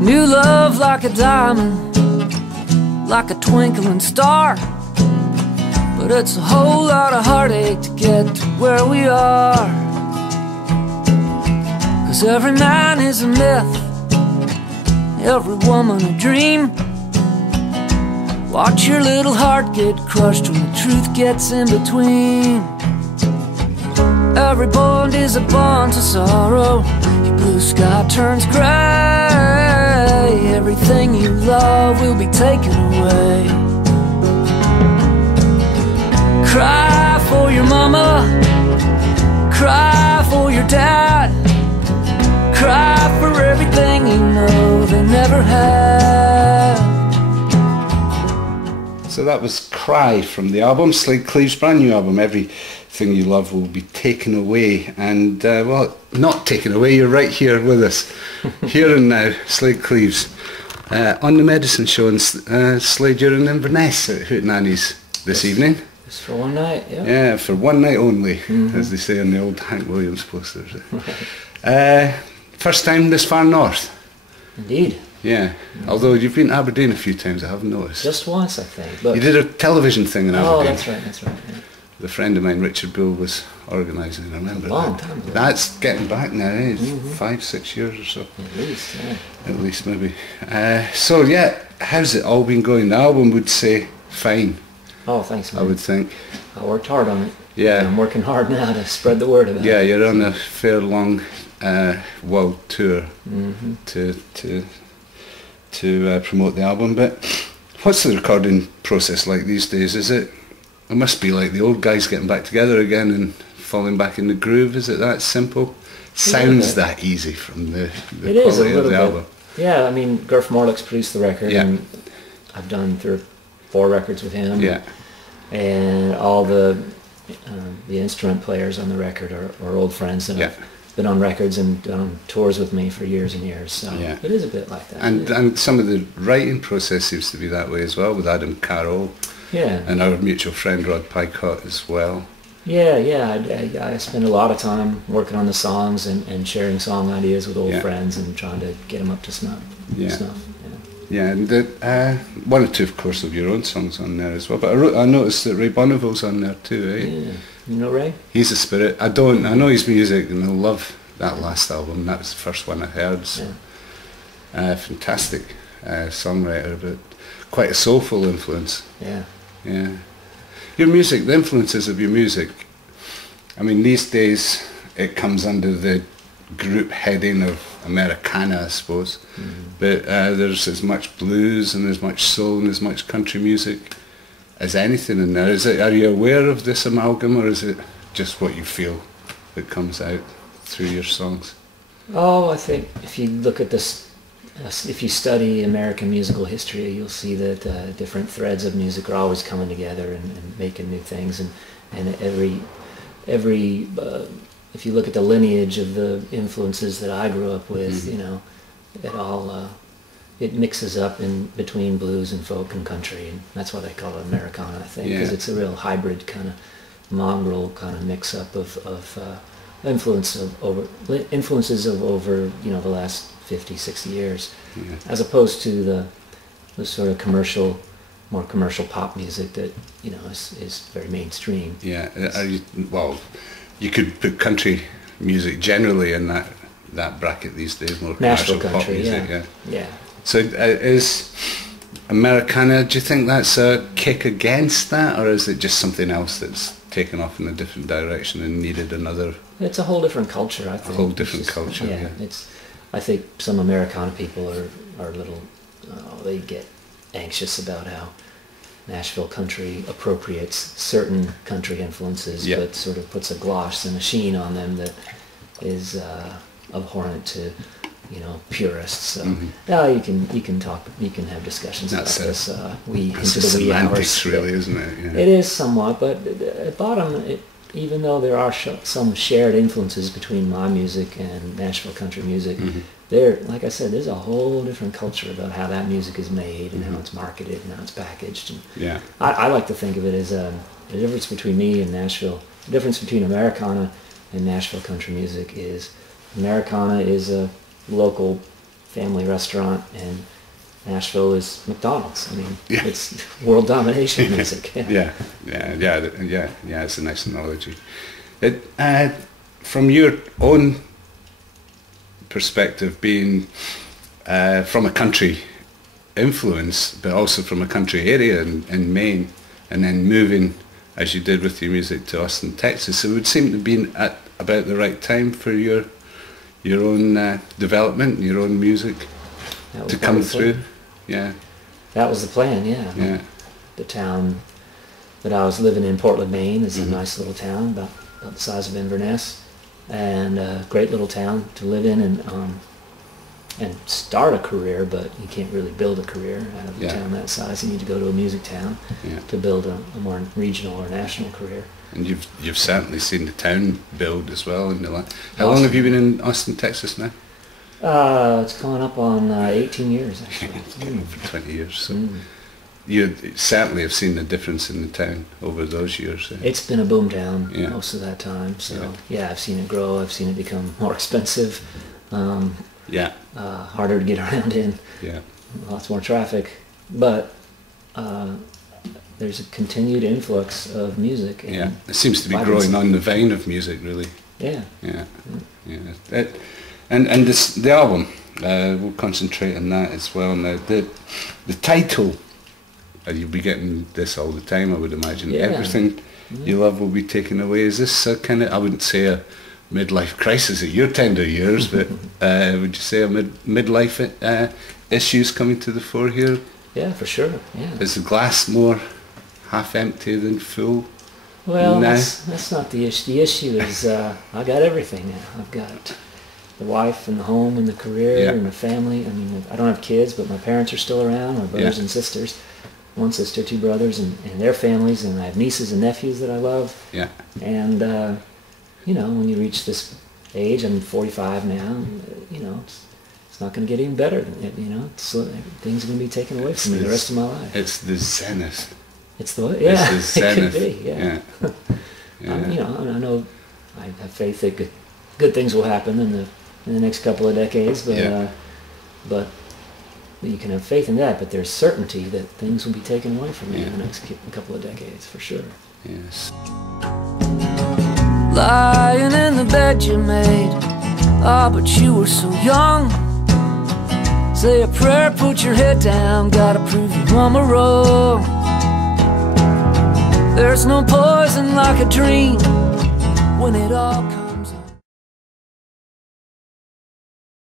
New love like a diamond, like a twinkling star, but it's a whole lot of heartache to get to where we are. 'Cause every man is a myth, every woman a dream. Watch your little heart get crushed when the truth gets in between. Every bond is a bond to sorrow. Your blue sky turns gray. Everything you love will be taken away. Cry for your mama, cry for your dad, cry for everything you know they never had. So that was Cry from the album, Slaid Cleeves' brand new album, Everything You Love Will Be Taken Away. And, well, not taken away, you're right here with us. Here and now, Slaid Cleeves. On the Medicine Show, and Slaid, you're in Inverness at Hootenanny's this evening. Just for one night, yeah. Yeah, for one night only, as they say on the old Hank Williams posters. First time this far north? Indeed. Yeah, although you've been to Aberdeen a few times, I haven't noticed. Just once, I think. But you did a television thing in Aberdeen. Oh, that's right, that's right. Yeah. The friend of mine, Richard Bull, was organising, I remember a long that. time ago. That's getting back now, eh? 5, 6 years or so. At least, yeah. At least, maybe. So, yeah, how's it all been going? The album would say fine. Oh, thanks, man. I would think. I worked hard on it. Yeah. And I'm working hard now to spread the word about it. Yeah, you're on a fair long world tour to promote the album. But what's the recording process like these days? It must be like the old guys getting back together again and falling back in the groove. Is it that simple? Sounds that easy from the quality of the album. Yeah, I mean, Garth Morlock's produced the record, and I've done 3 or 4 records with him. Yeah. And all the instrument players on the record are old friends that have been on records and done on tours with me for years and years. So it is a bit like that. And some of the writing process seems to be that way as well, with Adam Carroll. Yeah. And our mutual friend Rod Pycott as well. Yeah. I spend a lot of time working on the songs and sharing song ideas with old friends and trying to get them up to snuff. Yeah, and 1 or 2, of course, of your own songs on there as well. But I noticed that Ray Bonneville's on there too, eh? Yeah. You know Ray? He's a spirit. I know his music, and I love that last album. That was the first one I heard. So. Fantastic songwriter, but quite a soulful influence. Yeah. Yeah. Your music, the influences of your music, I mean, these days it comes under the group heading of Americana, I suppose. But there's as much blues and as much soul and as much country music as anything in there. Are you aware of this amalgam, or is it just what you feel that comes out through your songs? Oh, I think if you look at this, if you study American musical history, you'll see that different threads of music are always coming together and making new things, and every if you look at the lineage of the influences that I grew up with, you know, it all it mixes up in between blues and folk and country, and that's why they call it Americana, I think, because it's a real hybrid kind of mongrel kind of mix-up of influences of over you know the last 50, 60 years, as opposed to the sort of more commercial pop music that you know is very mainstream. Yeah, well, you could put country music generally in that bracket these days, more commercial country, pop music. Yeah. So is Americana, do you think that's a kick against that, or is it just something else that's taken off in a different direction and needed another? It's a whole different culture, I think. A whole different culture. Yeah. I think some Americana people are a little, they get anxious about how Nashville country appropriates certain country influences, but sort of puts a gloss and a sheen on them that is abhorrent to, you know, purists. So you can have discussions about this. Into the wee hours. Really, isn't it? Yeah. It is somewhat, but at bottom, even though there are some shared influences between my music and Nashville country music, like I said, there's a whole different culture about how that music is made and how it's marketed and how it's packaged. And Yeah. I like to think of it as the difference between me and Nashville. The difference between Americana and Nashville country music is Americana is a local family restaurant, and Nashville is McDonald's. I mean, Yeah. it's world domination music. Yeah, it's a nice analogy. From your own perspective, being from a country influence, but also from a country area in Maine, and then moving, as you did with your music, to Austin, Texas, it would seem to be at about the right time for your own development, your own music to come through. Yeah. That was the plan, yeah. Yeah. The town that I was living in, Portland, Maine, is a nice little town, about the size of Inverness, and a great little town to live in and start a career, but you can't really build a career out of a town that size. You need to go to a music town to build a more regional or national career. And you've certainly seen the town build as well. How long have you been in Austin, Texas now? It's coming up on 18 years, actually. For 20 years. So you certainly have seen the difference in the town over those years. It's been a boom town most of that time. So I've seen it grow. I've seen it become more expensive. Harder to get around in. Yeah. Lots more traffic. But there's a continued influx of music. And it seems to be growing on the vein of music, really. Yeah. And the album, we'll concentrate on that as well. Now, the title, you'll be getting this all the time, I would imagine. Yeah. Everything you love will be taken away. Is this a kind of, I wouldn't say a midlife crisis at your tender years, but would you say a midlife issues coming to the fore here? Yeah, for sure. Yeah. Is the glass more half empty than full? Well, that's not the issue. The issue is I got everything now. I've got the wife and the home and the career and the family. I mean, I don't have kids, but my parents are still around, my brothers and sisters. One sister, two brothers, and their families, and I have nieces and nephews that I love. Yeah. And, when you reach this age, I'm 45 now, it's not going to get even better. Things are going to be taken away from me the rest of my life. It's the zenith. It's the what? Yeah, it's the zenith. It could be, I know I have faith that good things will happen in the next couple of decades, but you can have faith in that, but there's certainty that things will be taken away from you in the next couple of decades, for sure. Yes. Lying in the bed you made, but you were so young. Say a prayer, put your head down, gotta prove your mama wrong. There's no poison like a dream when it all comes.